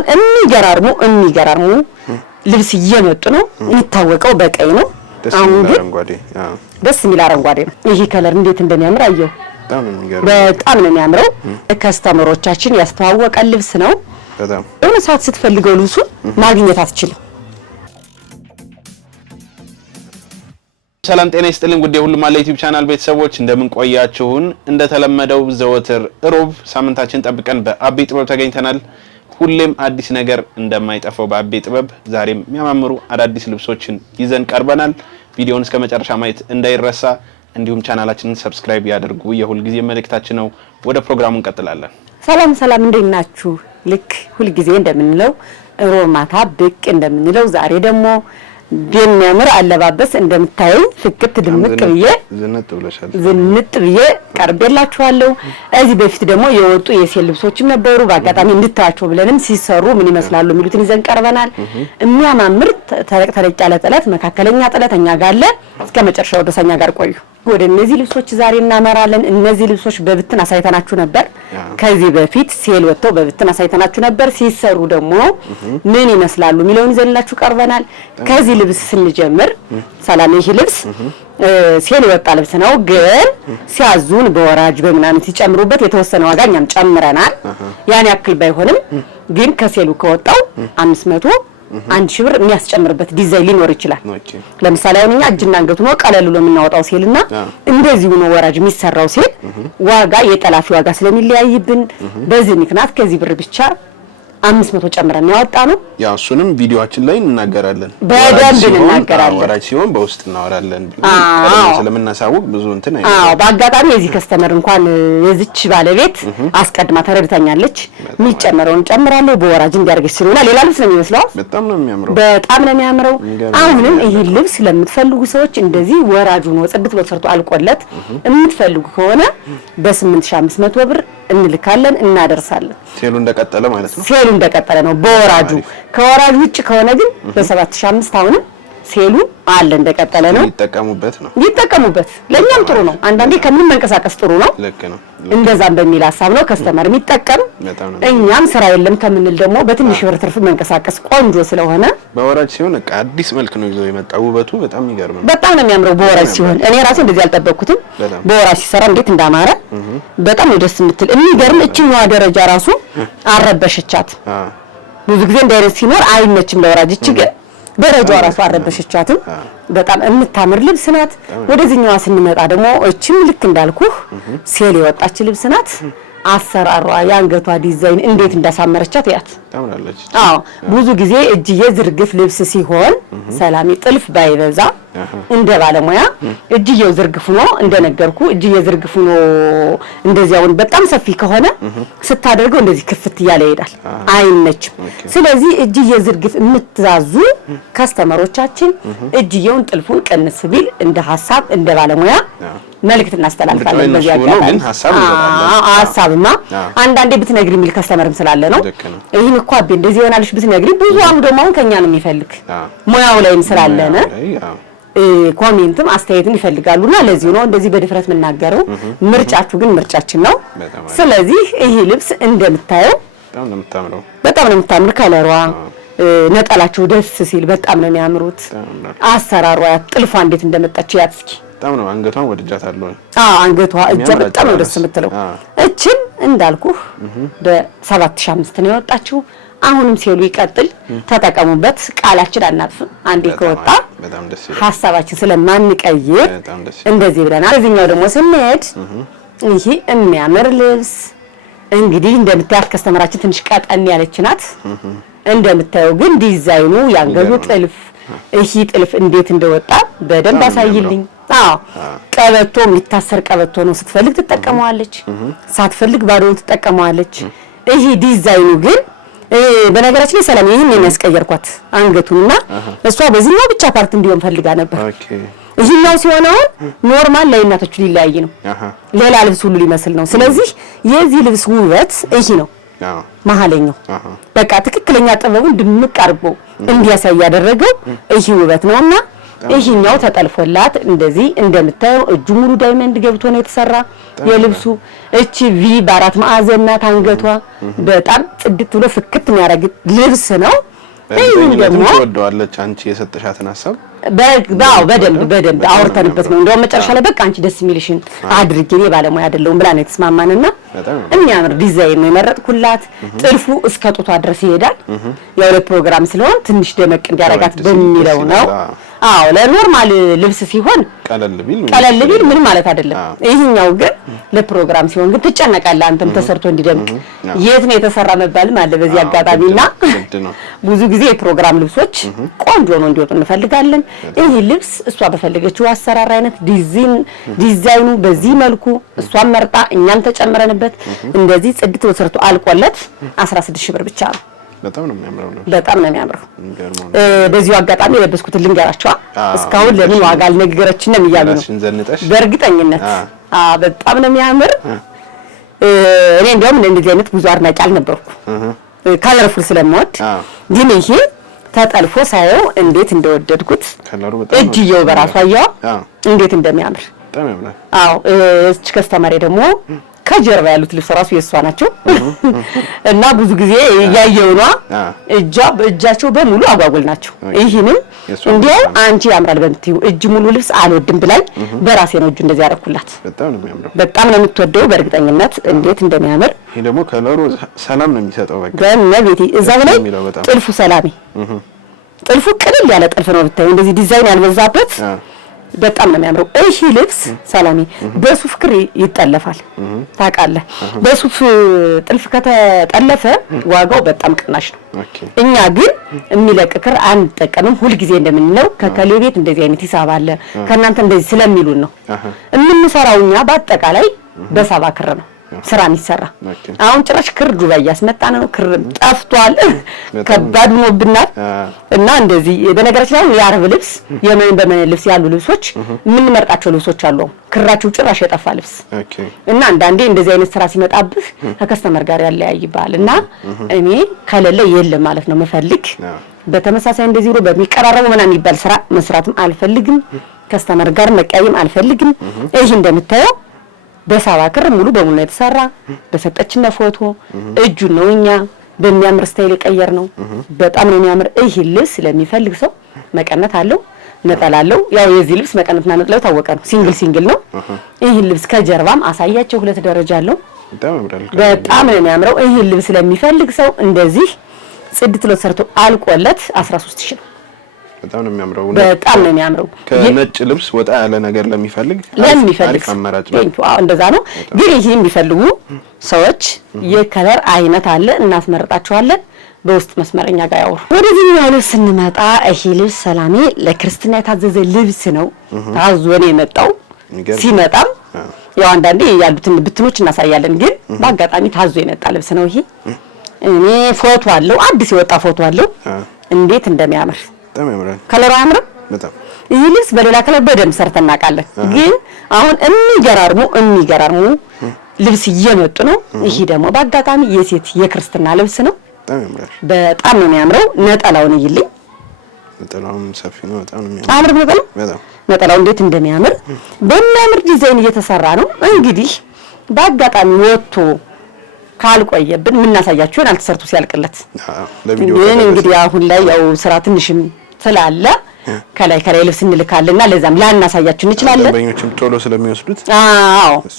አሁን የሚገራርሙ ልብስ እየመጡ ነው የሚታወቀው በቀይ ነው አሁን ግን ደስ የሚል አረንጓዴ ነው ይሄ ከለር እንዴት እንደሚያምር አየው በጣም ነው የሚያምረው ከስተመሮቻችን ያስተዋወቀ ልብስ ነው በጣም የሆነ ሰዓት ስትፈልገው ልብሱን ማግኘት አትችልም ሰላም ጤና ይስጥልን ጉዴ ሁሉ ማለት ዩቲዩብ ቻናል ቤተሰቦች እንደምን ቆያችሁን እንደተለመደው ዘወትር ሮብ ሳምንታችን ጠብቀን በአቤ ጥበብ ተገኝተናል ሁሌም አዲስ ነገር እንደማይጠፋው በአቤ ጥበብ ዛሬም የሚያማምሩ አዳዲስ ልብሶችን ይዘን ቀርበናል ቪዲዮውን እስከ መጨረሻ ማየት እንዳይረሳ እንዲሁም ቻናላችንን ሰብስክራይብ ያድርጉ የሁሉ ጊዜ መልእክታችን ነው ወደ ፕሮግራሙ እንቀጥላለን ሰላም እንደናችሁ ልክ ሁሉ ጊዜ እንደምንለው ሮብ ማታ ብቅ እንደምንለው ዛሬ ደግሞ የሚያምር አለባበስ እንደምታዩ ፍክት ድምቅ ብዬ ዝንጥ ብዬ ቀርቤላችኋለሁ እዚህ በፊት ደግሞ የወጡ የሴል ልብሶችም ነበሩ በአጋጣሚ እንድታያቸው ብለንም ሲሰሩ ምን ይመስላሉ የሚሉትን ይዘን ቀርበናል የሚያማምር ተለቅ ያለ ጥለት መካከለኛ ጥለተኛ ጋር አለ እስከ መጨረሻው ደሰኛ ጋር ቆዩ ወደ እነዚህ ልብሶች ዛሬ እናመራለን እነዚህ ልብሶች በብትን አሳይተናችሁ ነበር ከዚህ በፊት ሴል ወጥተው በብትን አሳይተናችሁ ነበር ሲሰሩ ደግሞ ምን ይመስላሉ ሚሊዮን ይዘንላችሁ ቀርበናል ከዚህ ልብስ ስንጀምር ሰላም ይሄ ልብስ ሴል ወጣ ልብስ ነው ግን ሲያዙን በወራጅ በመናምን ሲጨምሩበት የተወሰነ ዋጋኛም ጨምረናል ያን ያክል ባይሆንም ግን ከሴሉ ከወጣው 500 አንድ ሺህ ብር የሚያስጨምርበት ዲዛይን ሊኖር ይችላል ለምሳሌ አሁንኛ እጅና አንገቱ ነው ቀለል ብሎ የምናወጣው ሴልና እንደዚህ ነው ወራጅ የሚሰራው ሴል ዋጋ የጠላፊ ዋጋ ስለሚለያይብን በዚህ ምክንያት ከዚህ ብር ብቻ 500 ጨምረን ያወጣ ነው ያው እሱንም ቪዲዮአችን ላይ እናገራለን በደንብ እናገራለን ወራጅ ሲሆን በውስጥ እናወራለን ስለምናሳውቅ ብዙ እንትን በአጋጣሚ የዚህ ከስተመር እንኳን የዚች ባለቤት አስቀድማ ተረድታኛለች የሚጨመረውን ጨምራለሁ በወራጅ እንዲያርገሽ ስለሆነ ሌላ ልብስ ነው የሚመስለው በጣም ነው የሚያምረው አሁንም ይሄ ልብስ ለምትፈልጉ ሰዎች እንደዚህ ወራጁን ወጽድት በሰርቶ አልቆለት የምትፈልጉ ከሆነ በ8500 ብር እንልካለን እናደርሳለን ሴሉ እንደቀጠለ ማለት ነው ሴሉ እንደቀጠለ ነው በወራጁ ከወራጁ ውጭ ከሆነ ግን በ7500 አሁን ሴሉ አለ እንደቀጠለ ነው ይተቀሙበት ለኛም ጥሩ ነው አንዳንዴ ከምንም መንቀሳቀስ ጥሩ ነው ልክ ነው እንደዛም በሚል ሐሳብ ነው ከስተመር የሚጠቀም እኛም ስራ የለም ከምንል ደግሞ በትንሽ ብር ትርፍ መንቀሳቀስ ቆንጆ ስለሆነ በወራጅ ሲሆን አዲስ መልክ ነው ይዞ የመጣው ውበቱ በጣም ይገርም ነው በጣም ነው የሚያምረው በወራጅ ሲሆን እኔ ራሴ እንደዚህ አልጠበቅኩትም በወራጅ ሲሰራ እንዴት እንዳማረ በጣም ነው ደስ የምትል የሚገርም እቺኛዋ ደረጃ ራሱ አረበሽቻት ብዙ ጊዜ እንደዚህ ሲኖር አይመችም ለወራጅ እቺ ግን ደረጃው ራሱ አረበሽቻትም በጣም የምታምር ልብስ ናት ወደዚህኛዋ ስንመጣ ደግሞ እቺም ልክ እንዳልኩህ ሴል የወጣች ልብስ ናት አሰራሯ ያንገቷ ዲዛይን እንዴት እንዳሳመረቻት ያት ታምራለች ብዙ ጊዜ እጅዬ ዝርግፍ ልብስ ሲሆን ሰላሚ ጥልፍ ባይበዛ እንደ ባለሙያ እጅዬው ዝርግፍ ነው እንደነገርኩ እጅዬ ዝርግፍ ነው እንደዚያውን በጣም ሰፊ ከሆነ ስታደርገው እንደዚህ ክፍት ያለ ይሄዳል አይነችም ስለዚህ እጅዬ ዝርግፍ የምትዛዙ ከስተመሮቻችን እጅዬውን ጥልፉን ቀንስ ቢል እንደ ሐሳብ እንደ ባለሙያ መልእክት እናስተላልፋለን በዚያ ግን ሐሳብማ አንዳንዴ ብትነግሪ የሚል ከስተመርም ስላለ ነው ይሄን እኮ አቤ እንደዚህ ይሆናልሽ ብትነግሪ ብዙ ደግሞ ከኛ ነው የሚፈልግ ሙያው ላይም ስላለነ ኮሜንትም አስተያየትም ይፈልጋሉና ለዚህ ነው እንደዚህ በድፍረት መናገረው ምርጫችሁ ግን ምርጫችን ነው ስለዚህ ይሄ ልብስ እንደምታየው በጣም ነው የምታምር ከለሯ ነጠላቸው ደስ ሲል በጣም ነው የሚያምሩት አሰራሯ ጥልፏ እንዴት እንደመጣች ያት እስኪ በጣም ነው አንገቷን ወድጃታለሁ አንገቷ እጅ በጣም ነው ደስ የምትለው እቺን እንዳልኩህ በ7500 ነው የወጣችው አሁንም ሴሉ ይቀጥል ተጠቀሙበት ቃላችን አናጥፍ አንዴ ከወጣ በጣም ደስ ይላል ሐሳባችን ስለማንቀይር እንደዚህ ብለናል እዚህኛው ደግሞ ስንሄድ ይሄ የሚያምር ልብስ እንግዲህ እንደምታያት ከስተመራችን ትንሽ ቀጠን ያለች ናት እንደምታየው ግን ዲዛይኑ ያንገቱ ጥልፍ ይሄ ጥልፍ እንዴት እንደወጣ በደንብ አሳይልኝ ቀበቶ የሚታሰር ቀበቶ ነው ስትፈልግ ትጠቀመዋለች ሳትፈልግ ባዶውን ትጠቀመዋለች ይሄ ዲዛይኑ ግን በነገራችን ላይ ሰላም ይሄን የሚያስቀየርኳት አንገቱና እሷ በዚህኛው ብቻ ፓርት እንዲሆን ፈልጋ ነበር እዚህኛው ሲሆነው ኖርማል ለእናቶቹ ሊለያይ ነው ሌላ ልብስ ሁሉ ሊመስል ነው ስለዚህ የዚህ ልብስ ውበት ይሄ ነው መሐለኛው በቃ ትክክለኛ ጥበቡን ድምቅ አርጎ እንዲያሳይ ያደረገው ይሄ ውበት ነውና ይሄኛው ተጠልፎላት እንደዚህ እንደምታየው እጁ ሙሉ ዳይመንድ ገብቶ ነው የተሰራ የልብሱ። እቺ ቪ በአራት ማዕዘን ናት አንገቷ። በጣም ጽድት ብሎ ፍክት የሚያደርግ ልብስ ነው። ይሄን ደግሞ ወደዋለች አንቺ የሰጠሻትን ሐሳብ በደንብ አውርተንበት ነው። እንደውም መጨረሻ ላይ በቃ አንቺ ደስ የሚልሽን አድርጊ እኔ ባለሙያ አይደለሁም ብላ ነው የተስማማንና የሚያምር ዲዛይን ነው የመረጥኩላት። ጥልፉ እስከ ጡቷ ድረስ ይሄዳል። ያው ለፕሮግራም ስለሆነ ትንሽ ደመቅ እንዲያረጋት በሚለው ነው። አዎ ለኖርማል ልብስ ሲሆን ቀለል ቢል ምን ማለት አይደለም። ይሄኛው ግን ለፕሮግራም ሲሆን ግን ትጨነቃለህ አንተም ተሰርቶ እንዲደምቅ። የት ነው የተሰራ መባልም አለ በዚህ አጋጣሚና ብዙ ጊዜ የፕሮግራም ልብሶች ቆንጆ ነው እንዲወጡ እንፈልጋለን። ይሄ ልብስ እሷ በፈለገችው አሰራር አይነት ዲዛይኑ በዚህ መልኩ እሷን መርጣ እኛም ተጨምረንበት እንደዚህ ጽድት ተሰርቶ አልቆለት 16000 ብር ብቻ ነው። በጣም ነው የሚያምረው ነው። በጣም ነው የሚያምረው። በዚሁ አጋጣሚ የለበስኩትን ልንገራቸው። እስካሁን ለምን ዋጋ አልነገረችንም እያሉ ነው። በእርግጠኝነት በጣም ነው የሚያምር። እኔ እንደውም እንደዚህ አይነት ብዙ አድናቂ አልነበርኩ ከለርፉል ስለምወድ፣ ግን ይሄ ተጠልፎ ሳየው እንዴት እንደወደድኩት እጅየው በራሷ ያው እንዴት እንደሚያምር በጣም ያምራል። አዎ እቺ ከስተመሬ ደግሞ ከጀርባ ያሉት ልብስ ራሱ የሷ ናቸው እና ብዙ ጊዜ ያየው ነው እጃቸው በሙሉ አጓጉል ናቸው። ይሄንን እንዴው አንቺ ያምራል በእንትዩ እጅ ሙሉ ልብስ አልወድም ብላኝ በራሴ ነው እጁ እንደዚህ ያረኩላት። በጣም ነው የሚያምረው። በጣም ነው የምትወደው በእርግጠኝነት እንዴት እንደሚያምር። ይሄ ደግሞ ከለሩ ሰላም ነው የሚሰጠው። በቃ በነቤቴ እዛው ላይ ጥልፉ ሰላሜ ጥልፉ ቅልል ያለ ጥልፍ ነው ብታይ እንደዚህ ዲዛይን ያልበዛበት በጣም ነው የሚያምረው። ይሄ ልብስ ሰላሜ በሱፍ ክር ይጠለፋል ታውቃለህ። በሱፍ ጥልፍ ከተጠለፈ ዋጋው በጣም ቅናሽ ነው። እኛ ግን የሚለቅ ክር አንጠቀምም። ሁሉ ጊዜ እንደምንለው ከከሌ ቤት እንደዚህ አይነት ሂሳብ አለ ከእናንተ እንደዚህ ስለሚሉን ነው የምንሰራው። እኛ በአጠቃላይ በሰባ ክር ነው ስራ የሚሰራ። አሁን ጭራሽ ክር ዱባይ ያስመጣን ነው። ክር ጠፍቷል ከባድ ሆኖብናል እና እንደዚህ በነገራችን ላይ የአረብ ልብስ የመን ልብስ ያሉ ልብሶች የምንመርጣቸው ልብሶች አሉ ክራቸው ጭራሽ የጠፋ ልብስ እና አንዳንዴ እንደዚህ አይነት ስራ ሲመጣብህ ከከስተመር ጋር ያለያይባል እና እኔ ከሌለ የለም ማለት ነው መፈልግ። በተመሳሳይ እንደዚህ ብሎ በሚቀራረቡ ምናምን የሚባል ስራ መስራትም አልፈልግም። ከስተመር ጋር መቀያየም አልፈልግም። ይሄ እንደምታየው በሰባ ክር ሙሉ በሙሉ የተሰራ በሰጠችና ፎቶ እጁን ነው እኛ በሚያምር ስታይል የቀየር ነው። በጣም ነው የሚያምር። ይሄ ልብስ ለሚፈልግ ሰው መቀነት አለው ነጠላ አለው። ያው የዚህ ልብስ መቀነትና ነጠላው ታወቀ ነው። ሲንግል ነው። ይሄ ልብስ ከጀርባም አሳያቸው 2 ደረጃ አለው። በጣም ነው የሚያምረው። ይሄ ልብስ ለሚፈልግ ሰው እንደዚህ ጽድት ብሎ ሰርቶ አልቆለት 13000 ነው። በጣም ነው የሚያምረው። በጣም ነው የሚያምረው። ከነጭ ልብስ ወጣ ያለ ነገር ለሚፈልግ አማራጭ ነው። እንደዛ ነው። ግን ይሄ የሚፈልጉ ሰዎች የከለር አይነት አለ እናስመርጣቸዋለን። በውስጥ መስመረኛ ጋር ያወሩ። ወደዚህኛው ልብስ ስንመጣ ይሄ ልብስ ሰላሜ ለክርስትና የታዘዘ ልብስ ነው። ታዞ ነው የመጣው። ሲመጣም ያው አንዳንዴ ያሉትን ብትኖች እናሳያለን። ግን በአጋጣሚ ታዞ የመጣ ልብስ ነው። ይሄ እኔ ፎቶ አለው አዲስ የወጣ ፎቶ አለው እንዴት እንደሚያምር በጣም ያምራል። ከለሩ አያምርም? በጣም ይሄ ልብስ በሌላ ከለር በደንብ ሰርተን እናውቃለን። ግን አሁን የሚገራርሙ ልብስ እየመጡ ነው። ይሄ ደግሞ በአጋጣሚ የሴት የክርስትና ልብስ ነው። በጣም ያምራል። በጣም ነው የሚያምረው። ነጠላውን ይልኝ ነጠላውም ሰፊ ነው። በጣም ነው የሚያምረው። ነጠላው እንዴት እንደሚያምር በሚያምር ዲዛይን እየተሰራ ነው። እንግዲህ በአጋጣሚ ወጥቶ ካልቆየብን ምናሳያችሁን አልተሰርቱ ሲያልቅለት ግን እንግዲህ አሁን ላይ ያው ስራ ትንሽም ስላለ ከላይ ልብስ እንልካለና ለዛም ላናሳያችሁ እንችላለን። ደንበኞችም ቶሎ ስለሚወስዱት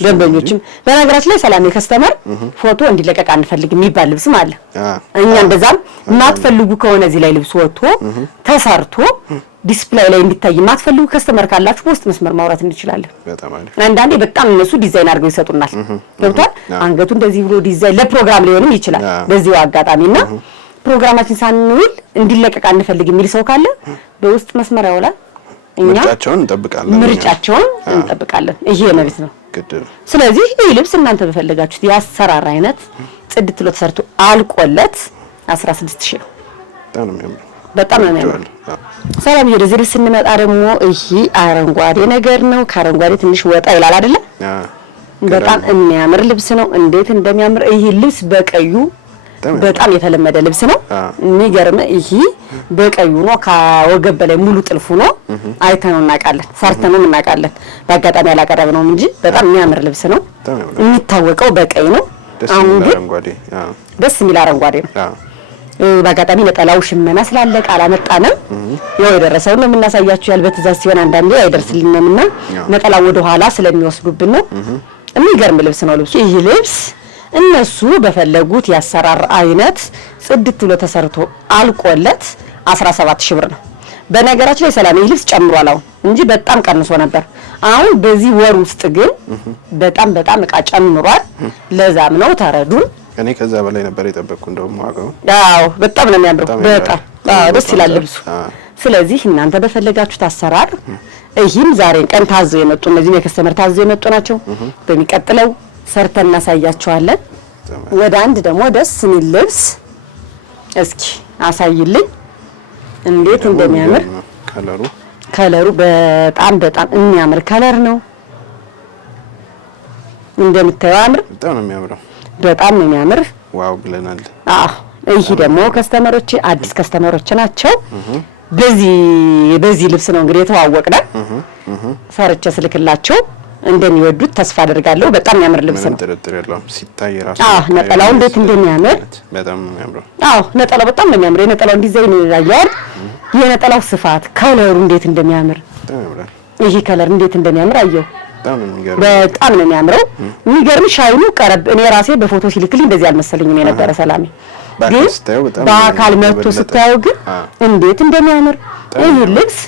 ደንበኞችም በነገራችን ላይ ሰላም የከስተመር ፎቶ እንዲለቀቅ አንፈልግ የሚባል ልብስም አለ። እኛ እንደዛም ማትፈልጉ ከሆነ እዚህ ላይ ልብስ ወጥቶ ተሰርቶ ዲስፕሌይ ላይ እንዲታይ ማትፈልጉ ከስተመር ካላችሁ በውስጥ መስመር ማውራት እንችላለን። አንዳንዴ በጣም እነሱ ዲዛይን አድርገው ይሰጡናል። ገብቷል። አንገቱ እንደዚህ ብሎ ዲዛይን ለፕሮግራም ሊሆንም ይችላል። በዚሁ አጋጣሚና ፕሮግራማችን ሳንውል እንዲለቀቅ አንፈልግ የሚል ሰው ካለ በውስጥ መስመር ያውላል። እኛ ምርጫቸውን እንጠብቃለን። ይሄ ማለት ነው። ስለዚህ ይሄ ልብስ እናንተ በፈለጋችሁት ያሰራር አይነት ጽድት ብሎ ተሰርቶ አልቆለት 16000 ነው። በጣም ነው የሚያምረው። ሰላም ወደዚህ ልብስ ስንመጣ ደግሞ ይሄ አረንጓዴ ነገር ነው። ከአረንጓዴ ትንሽ ወጣ ይላል አይደለ? በጣም የሚያምር ልብስ ነው። እንዴት እንደሚያምር ይሄ ልብስ በቀዩ በጣም የተለመደ ልብስ ነው። የሚገርም ይሄ በቀዩ ነው ከወገብ በላይ ሙሉ ጥልፉ ነው አይተነው እናውቃለን ሰርተነው እናውቃለን በአጋጣሚ ያላቀረብነው እንጂ በጣም የሚያምር ልብስ ነው የሚታወቀው በቀይ ነው አሁን ግን ደስ የሚል አረንጓዴ ነው በአጋጣሚ ነጠላው ሽመና ስላለቀ አላመጣንም ያው የደረሰው ነው የምናሳያችሁ ያልበትዛዝ ሲሆን አንዳንዴ አይደርስልንምና ነጠላው ወደ ኋላ ስለሚወስዱብን ነው የሚገርም ልብስ ነው ልብሱ ይሄ ልብስ እነሱ በፈለጉት ያሰራር አይነት ጽድት ብሎ ተሰርቶ አልቆለት 17000 ብር ነው በነገራችን ላይ ሰላም ይሄ ልብስ ጨምሯል አሁን እንጂ በጣም ቀንሶ ነበር አሁን በዚህ ወር ውስጥ ግን በጣም እቃ ጨምሯል ለዛም ነው ተረዱን እኔ ከዛ በላይ ነበር የጠበቅኩ እንደውም ዋጋው አዎ በጣም ነው የሚያምረው በጣም ደስ ይላል ልብሱ ስለዚህ እናንተ በፈለጋችሁት አሰራር ይሄም ዛሬ ቀን ታዘው የመጡ እነዚህ የከስተመር ታዘው የመጡ ናቸው በሚቀጥለው ሰርተን እናሳያቸዋለን ወደ አንድ ደግሞ ደስ የሚል ልብስ እስኪ አሳይልኝ እንዴት እንደሚያምር ከለሩ በጣም የሚያምር ከለር ነው እንደምታዩ አምር በጣም ነው የሚያምር ዋው ብለናል ይሄ ደግሞ ከስተመሮች አዲስ ከስተመሮች ናቸው በዚህ ልብስ ነው እንግዲህ የተዋወቅነው ሰርቼ ስልክላቸው እንደሚወዱት ተስፋ አደርጋለሁ በጣም የሚያምር ልብስ ነው ጥርጥር የለውም ሲታይ ራሱ ነጠላው እንዴት እንደሚያምር በጣም ነው የሚያምረው ነጠላው በጣም ነው የሚያምር የነጠላው ዲዛይን ያያል የነጠላው ስፋት ከለሩ እንዴት እንደሚያምር ይሄ ከለር እንዴት እንደሚያምር አየው በጣም ነው የሚያምረው የሚገርም ሻይኑ ቀረብ እኔ ራሴ በፎቶ ሲልክልኝ እንደዚህ አልመሰለኝም የነበረ ሰላሜ ግን በአካል መጥቶ ስታየው ግን እንዴት እንደሚያምር ይሄ ልብስ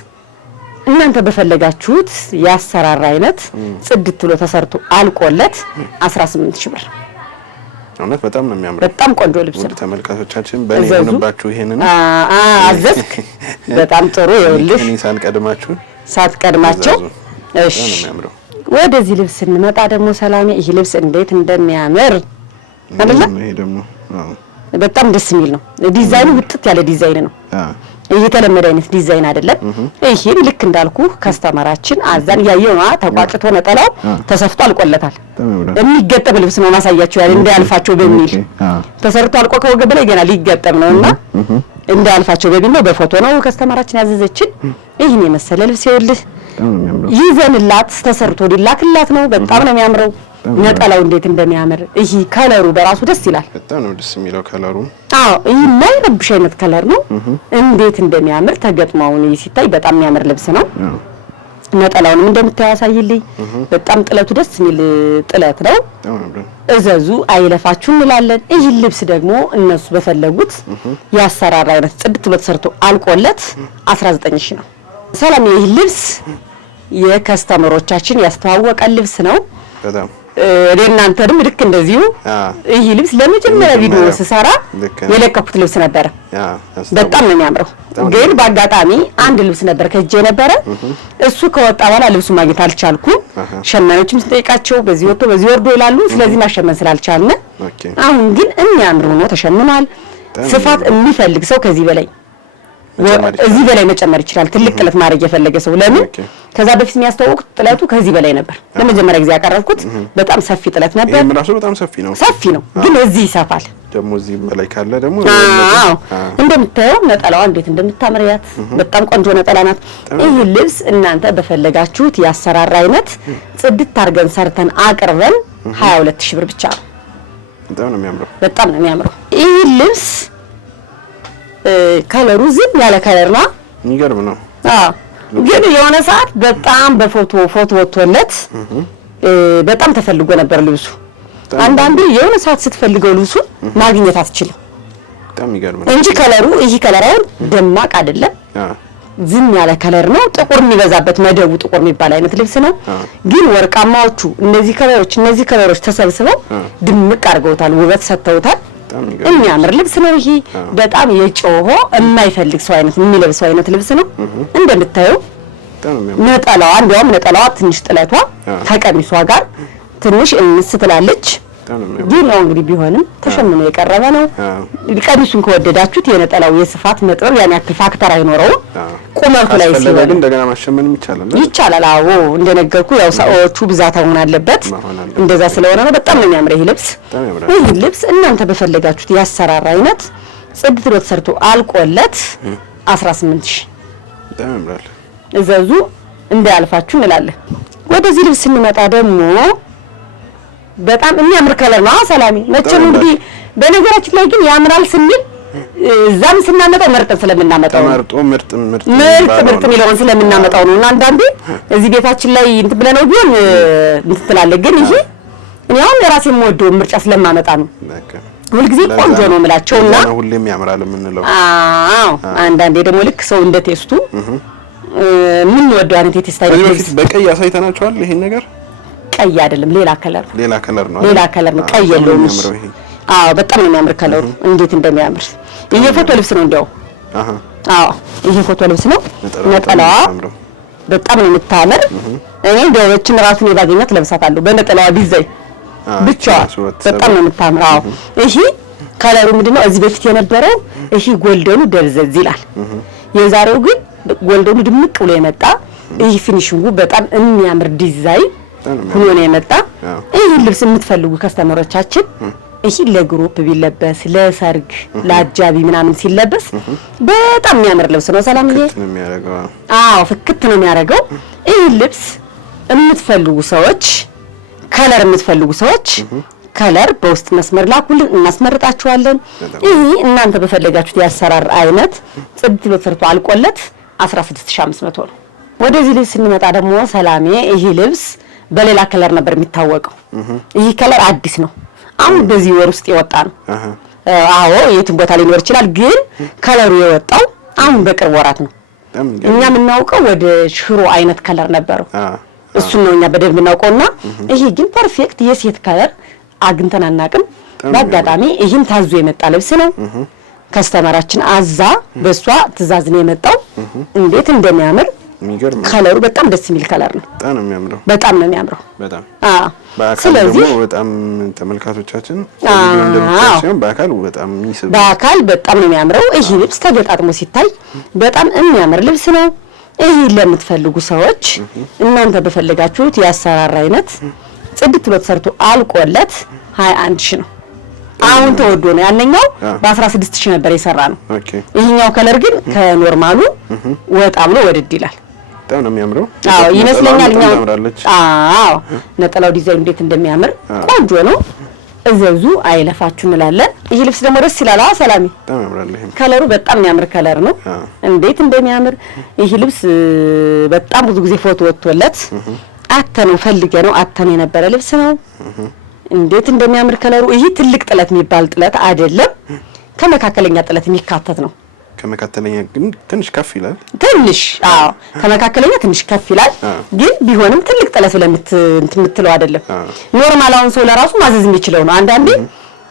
እናንተ በፈለጋችሁት ያሰራር አይነት ጽድት ብሎ ተሰርቶ አልቆለት 18000 ብር እውነት በጣም ነው የሚያምረው በጣም ቆንጆ ልብስ ነው ተመልካቾቻችን በእኔ ሆነባችሁ ይሄንን አዘዝክ በጣም ጥሩ ይኸውልሽ እኔ ሳትቀድማቸው እሺ ወደዚህ ልብስ እንመጣ ደግሞ ሰላሜ ይሄ ልብስ እንዴት እንደሚያምር አይደለ ይሄ ደግሞ በጣም ደስ የሚል ነው ዲዛይኑ ውጥት ያለ ዲዛይን ነው ይሄ የተለመደ አይነት ዲዛይን አይደለም ይሄም ልክ እንዳልኩ ከስተመራችን አዛን ያየው ተቋጭቶ ነጠላው ተሰፍቶ አልቆለታል የሚገጠም ልብስ ነው ማሳያችሁ ያለ እንዳያልፋቸው በሚል ተሰርቶ አልቆ ከወገብ ላይ ገና ሊገጠም ነውና እንዳያልፋቸው በሚል ነው በፎቶ ነው ከስተመራችን ያዘዘችን ይሄን የመሰለ ልብስ ይኸውልህ ይዘንላት ተሰርቶ ዲላክላት ነው በጣም ነው የሚያምረው ነጠላው እንዴት እንደሚያምር ይሄ ከለሩ በራሱ ደስ ይላል በጣም ነው ደስ የሚለው ከለሩ ይሄ የማይረብሽ አይነት ከለር ነው እንዴት እንደሚያምር ተገጥማው ነው ሲታይ በጣም የሚያምር ልብስ ነው ነጠላውንም እንደምታያሳይልኝ በጣም ጥለቱ ደስ የሚል ጥለት ነው እዘዙ አይለፋችሁ እንላለን ይሄ ልብስ ደግሞ እነሱ በፈለጉት ያሰራር አይነት ጽድት ብሎ ተሰርቶ አልቆለት 19000 ነው ሰላም ይሄ ልብስ የከስተመሮቻችን ያስተዋወቀ ልብስ ነው በጣም ለእናንተም ልክ እንደዚሁ ይሄ ልብስ ለመጀመሪያ ቪዲዮ ስሰራ የለቀኩት ልብስ ነበር በጣም ነው የሚያምረው ግን በአጋጣሚ አንድ ልብስ ነበር ከጄ ነበር እሱ ከወጣ በኋላ ልብሱ ማግኘት አልቻልኩም ሸማኔዎችም ስጠይቃቸው በዚህ ወጥቶ በዚህ ወርዶ ይላሉ ስለዚህ ማሸመን ስላልቻልን አሁን ግን የሚያምር ሆኖ ተሸምኗል ስፋት የሚፈልግ ሰው ከዚህ በላይ እዚህ በላይ መጨመር ይችላል ትልቅ ጥለት ማድረግ የፈለገ ሰው ለምን ከዛ በፊት የሚያስተዋውቁት ጥለቱ ከዚህ በላይ ነበር ለመጀመሪያ ጊዜ ያቀረብኩት በጣም ሰፊ ጥለት ነበር ይሄም ራሱ በጣም ሰፊ ነው ግን እዚህ ይሰፋል ደግሞ እዚህ በላይ ካለ ደግሞ እንደምታየው ነጠላዋ እንዴት እንደምታምርያት በጣም ቆንጆ ነጠላ ናት ይሄ ልብስ እናንተ በፈለጋችሁት ያሰራር አይነት ጽድት አድርገን ሰርተን አቅርበን 22000 ብር ብቻ ነው በጣም ነው የሚያምረው ይሄ ልብስ ከለሩ ዝም ያለ ከለር ነው የሚገርም ነው ግን የሆነ ሰዓት በጣም በፎቶ ወጥቶለት በጣም ተፈልጎ ነበር ልብሱ አንዳንዴ የሆነ ሰዓት ስትፈልገው ልብሱ ማግኘት አትችልም በጣም የሚገርም እንጂ ከለሩ ይሄ ከለራው ደማቅ አይደለም ዝም ያለ ከለር ነው ጥቁር የሚበዛበት መደቡ ጥቁር የሚባል አይነት ልብስ ነው ግን ወርቃማዎቹ እነዚህ ከለሮች ተሰብስበው ድምቅ አድርገውታል ውበት ሰጥተውታል የሚያምር ልብስ ነው ይሄ በጣም የጮሆ የማይፈልግ ሰው አይነት የሚለብሰው አይነት ልብስ ነው እንደምታዩ ነጠላዋ እንደውም ነጠላዋ ትንሽ ጥለቷ ከቀሚሷ ጋር ትንሽ እንስትላለች ግን ነው እንግዲህ ቢሆንም ተሸምኖ የቀረበ ነው ቀሚሱን ከወደዳችሁት የነጠላው የስፋት መጥበብ ያን ያክል ፋክተር አይኖረው ቁመቱ ላይ ሲሆን እንደገና ማሸመንም ይቻላል አዎ እንደነገርኩ ያው ሰዎቹ ብዛት አሁን አለበት እንደዛ ስለሆነ ነው በጣም ነው የሚያምረው ይሄ ልብስ እናንተ በፈለጋችሁት ያሰራር አይነት ጽድት ብሎ ተሰርቶ አልቆለት 18000 ተመምራል እዘዙ እንዳያልፋችሁ እንላለን። ወደዚህ ልብስ ስንመጣ ደግሞ በጣም የሚያምር ከለር ነው። ሰላሚ መቼም እንግዲህ በነገራችን ላይ ግን ያምራል ስንል እዛም ስናመጣው መርጠን ስለምናመጣው ተመርጦ ምርጥ የሚለውን ስለምናመጣው ነው። እና አንዳንዴ እዚህ ቤታችን ላይ እንትን ብለነው ቢሆን እንትን ትላለህ። ግን ይሄ እኔ አሁን የራሴ የምወደው ምርጫ ስለማመጣ ነው። ሁልጊዜ ቆንጆ ነው የምላቸውና ሁሌም ያምራል የምንለው። አዎ አንዳንዴ ደግሞ ልክ ሰው እንደ ቴስቱ ምን ወደው አይነት የቴስት አይነት በቀይ አሳይተናቸዋል። ይሄን ነገር ቀይ አይደለም ሌላ ከለር ነው። ሌላ ከለር ነው። ቀይ የለውም። አዎ በጣም ነው የሚያምር ከለሩ እንዴት እንደሚያምር። ይሄ ፎቶ ልብስ ነው እንደው አዎ ይሄ ፎቶ ልብስ ነው። ነጠላዋ በጣም ነው የምታምር። እኔ እንደውችን ራሱን የባገኛት ለብሳታለሁ በነጠላዋ ዲዛይን ብቻ በጣም ነው የምታምር። አዎ ይሄ ከለሩ ምንድነው እዚህ በፊት የነበረው ይሄ ጎልደኑ ደብዘዝ ይላል። የዛሬው ግን ጎልደኑ ድምቅ ብሎ የመጣ ይሄ ፊኒሺንጉ በጣም የሚያምር ዲዛይን ሆኖ ነው የመጣ። ይሄ ልብስ የምትፈልጉ ከስተመሮቻችን ይሄ ለግሩፕ ቢለበስ ለሰርግ ለአጃቢ ምናምን ሲለበስ በጣም የሚያምር ልብስ ነው። ሰላምዬ አዎ ፍክት ነው የሚያደርገው። ይሄ ልብስ የምትፈልጉ ሰዎች ከለር የምትፈልጉ ሰዎች ከለር በውስጥ መስመር ላኩልን እናስመርጣችኋለን። ይሄ እናንተ በፈለጋችሁት ያሰራር አይነት ጽድት ብሎ ተሰርቶ አልቆለት 16500 ነው። ወደዚህ ልብስ ስንመጣ ደግሞ ሰላሜ ይሄ ልብስ በሌላ ከለር ነበር የሚታወቀው። ይሄ ከለር አዲስ ነው። አሁን በዚህ ወር ውስጥ የወጣ ነው። አዎ የትም ቦታ ሊኖር ይችላል፣ ግን ከለሩ የወጣው አሁን በቅርብ ወራት ነው። እኛ የምናውቀው ወደ ሽሮ አይነት ከለር ነበረው። እሱ ነው እኛ በደንብ እናውቀውና ይሄ ግን ፐርፌክት የሴት ከለር አግኝተን አናውቅም። በአጋጣሚ ይሄን ታዞ የመጣ ልብስ ነው። ከስተመራችን አዛ በሷ ትእዛዝ ነው የመጣው። እንዴት እንደሚያምር ከለሩ በጣም ደስ የሚል ከለር ነው። በጣም ነው የሚያምረው። ስለዚህ በጣም ተመልካቾቻችን እንደምታዩት በአካል በጣም ነው የሚያምረው። ይሄ ልብስ ተገጣጥሞ ሲታይ በጣም የሚያምር ልብስ ነው። ይሄ ለምትፈልጉ ሰዎች እናንተ በፈለጋችሁት ያሰራር አይነት ጽድት ብሎ ተሰርቶ አልቆለት 21000 ነው። አሁን ተወዶ ነው ያንኛው በ16000 ነበር የሰራ ነው። ይሄኛው ከለር ግን ከኖርማሉ ወጣ ብሎ ወድድ ይላል። በጣም ነው የሚያምረው። አዎ ይመስለኛል። አዎ ነጠላው ዲዛይን እንዴት እንደሚያምር ቆንጆ ነው። እዘዙ አይለፋችሁ እንላለን። ይሄ ልብስ ደግሞ ደስ ይላል። ሰላሚ በጣም ያምራል። ከለሩ በጣም የሚያምር ከለር ነው። እንዴት እንደሚያምር ይሄ ልብስ በጣም ብዙ ጊዜ ፎቶ ወጥቶለት አተነው ፈልገ ነው አተነው የነበረ ልብስ ነው። እንዴት እንደሚያምር ከለሩ። ይሄ ትልቅ ጥለት የሚባል ጥለት አይደለም፣ ከመካከለኛ ጥለት የሚካተት ነው። ከመካከለኛ ግን ትንሽ ከፍ ይላል። ትንሽ አዎ ከመካከለኛ ትንሽ ከፍ ይላል፣ ግን ቢሆንም ትልቅ ጥለት ለምትምትለው አይደለም። ኖርማል አሁን ሰው ለራሱ ማዘዝ የሚችለው ነው። አንዳንዴ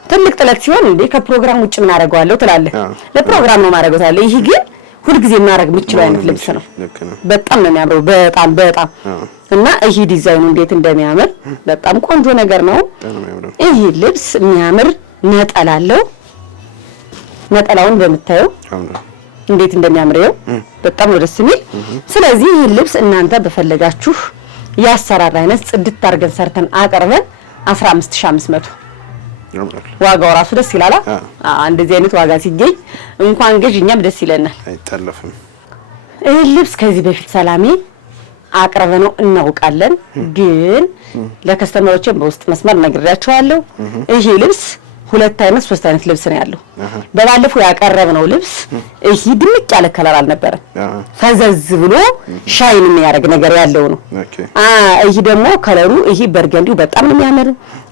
ትልቅ ጥለት ሲሆን እንዴ ከፕሮግራም ውጭ ምን አደርገዋለሁ ትላለህ። ለፕሮግራም ነው ማድረግ ታላለህ። ይሄ ግን ሁልጊዜ ማድረግ የምችለው አይነት ልብስ ነው። በጣም ነው የሚያምረው። በጣም እና ይሄ ዲዛይኑ እንዴት እንደሚያምር በጣም ቆንጆ ነገር ነው። ይሄ ልብስ የሚያምር ነጠላ አለው። ነጠላውን በምታዩ እንዴት እንደሚያምረው በጣም ነው ደስ የሚል። ስለዚህ ይሄ ልብስ እናንተ በፈለጋችሁ ያሰራር አይነት ጽድት አድርገን ሰርተን አቀርበን 15500 ዋጋው ራሱ ደስ ይላል። እንደዚህ አይነት ዋጋ ሲገኝ እንኳን ገዥኛም ደስ ይለናል፣ አይታለፍም። ይሄ ልብስ ከዚህ በፊት ሰላሜ አቅርበነው እናውቃለን፣ ግን ለከስተመሮችን በውስጥ መስመር ነግሬያቸዋለሁ። ይሄ ልብስ 2 አይነት 3 አይነት ልብስ ነው ያለው። በባለፈው ያቀረብነው ልብስ ይሄ ድምቅ ያለ ከለር አልነበረም፣ ፈዘዝ ብሎ ሻይን የሚያደርግ ነገር ያለው ነው። ይሄ ደግሞ ከለሩ ይሄ በርገንዲው በጣም ነው የሚያምር።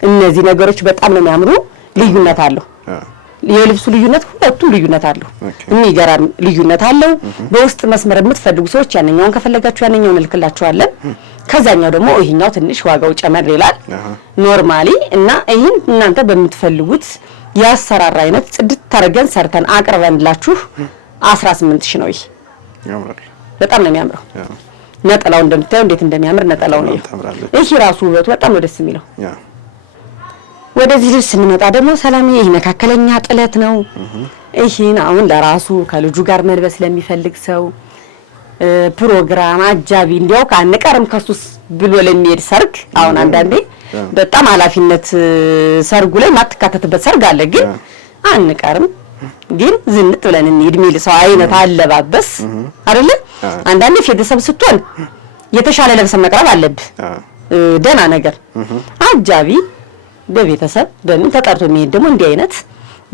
እነዚህ ነገሮች በጣም ነው የሚያምሩ። ልዩነት አለው የልብሱ ልዩነት፣ ሁለቱም ልዩነት አለው። የሚገራም ልዩነት አለው። በውስጥ መስመር የምትፈልጉ ሰዎች ያንኛውን ከፈለጋችሁ ያንኛውን እንልክላችኋለን። ከዛኛው ደግሞ ይሄኛው ትንሽ ዋጋው ጨመር ይላል ኖርማሊ። እና ይሄን እናንተ በምትፈልጉት ያሰራር አይነት ጽድት ታርገን ሰርተን አቅርበንላችሁ 18000 ነው። ይሄ በጣም ነው የሚያምረው። ነጠላው እንደምታዩ እንዴት እንደሚያምር ነጠላው ነው። ይሄ ራሱ ውበቱ በጣም ነው ደስ የሚለው። ወደዚህ ልብስ ስንመጣ ደግሞ ሰላም ይሄ መካከለኛ ጥለት ነው። ይሄን አሁን ለራሱ ከልጁ ጋር መልበስ ለሚፈልግ ሰው ፕሮግራም አጃቢ እንዲያው ካንቀርም ከሱስ ብሎ ለሚሄድ ሰርግ፣ አሁን አንዳንዴ በጣም ኃላፊነት ሰርጉ ላይ ማትካተትበት ሰርግ አለ፣ ግን አንቀርም ግን ዝንጥ ብለን እንሂድ የሚል ሰው አይነት አለባበስ አይደለ? አንዳንዴ ቤተሰብ ስትሆን የተሻለ ለብሰን መቅረብ አለብህ። ደህና ነገር አጃቢ በቤተሰብ በምን ተጠርቶ የሚሄድ ደግሞ እንዲህ አይነት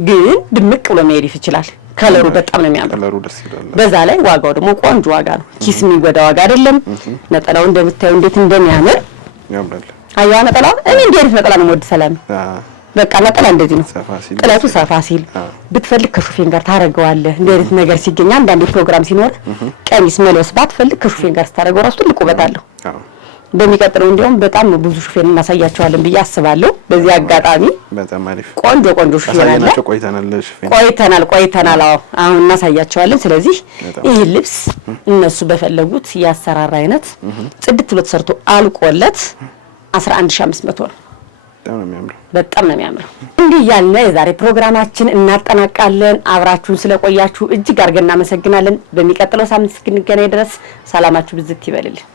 ግን ድምቅ ብሎ መሄድ ይችላል። ከለሩ በጣም ነው የሚያምር። ከለሩ ደስ ይላል። በዛ ላይ ዋጋው ደግሞ ቆንጆ ዋጋ ነው። ኪስ የሚጎዳ ዋጋ አይደለም። ነጠላው እንደምታዩ እንዴት እንደሚያምር ያምራል። አያዋ ነጠላው እኔ እንዲህ አይነት ነጠላ ነው ወድ ሰላም በቃ ነጠላ እንደዚህ ነው። ጥለቱ ሰፋ ሲል ብትፈልግ ከሹፌን ጋር ታረጋዋለህ። እንዲህ አይነት ነገር ሲገኝ አንዳንዴ ፕሮግራም ሲኖር ቀሚስ መልበስ ባትፈልግ ከሹፌን ጋር ታረጋው ራሱ ትልቅ ውበት አለው። በሚቀጥለው እንዲያውም በጣም ብዙ ሹፌን እናሳያቸዋለን ብዬ አስባለሁ። በዚህ አጋጣሚ በጣም አሪፍ ቆንጆ ሹፌን አለ። ቆይተናል። አሁን እናሳያቸዋለን። ስለዚህ ይህ ልብስ እነሱ በፈለጉት ያሰራራ አይነት ጽድት ብሎ ተሰርቶ አልቆለት 11500 ነው። በጣም ነው የሚያምረው። እንዲህ ያለ የዛሬ ፕሮግራማችን እናጠናቃለን። አብራችሁን ስለቆያችሁ እጅግ አድርገን እናመሰግናለን። በሚቀጥለው ሳምንት እስክንገናኝ ድረስ ሰላማችሁ ብዝት ይበልልን።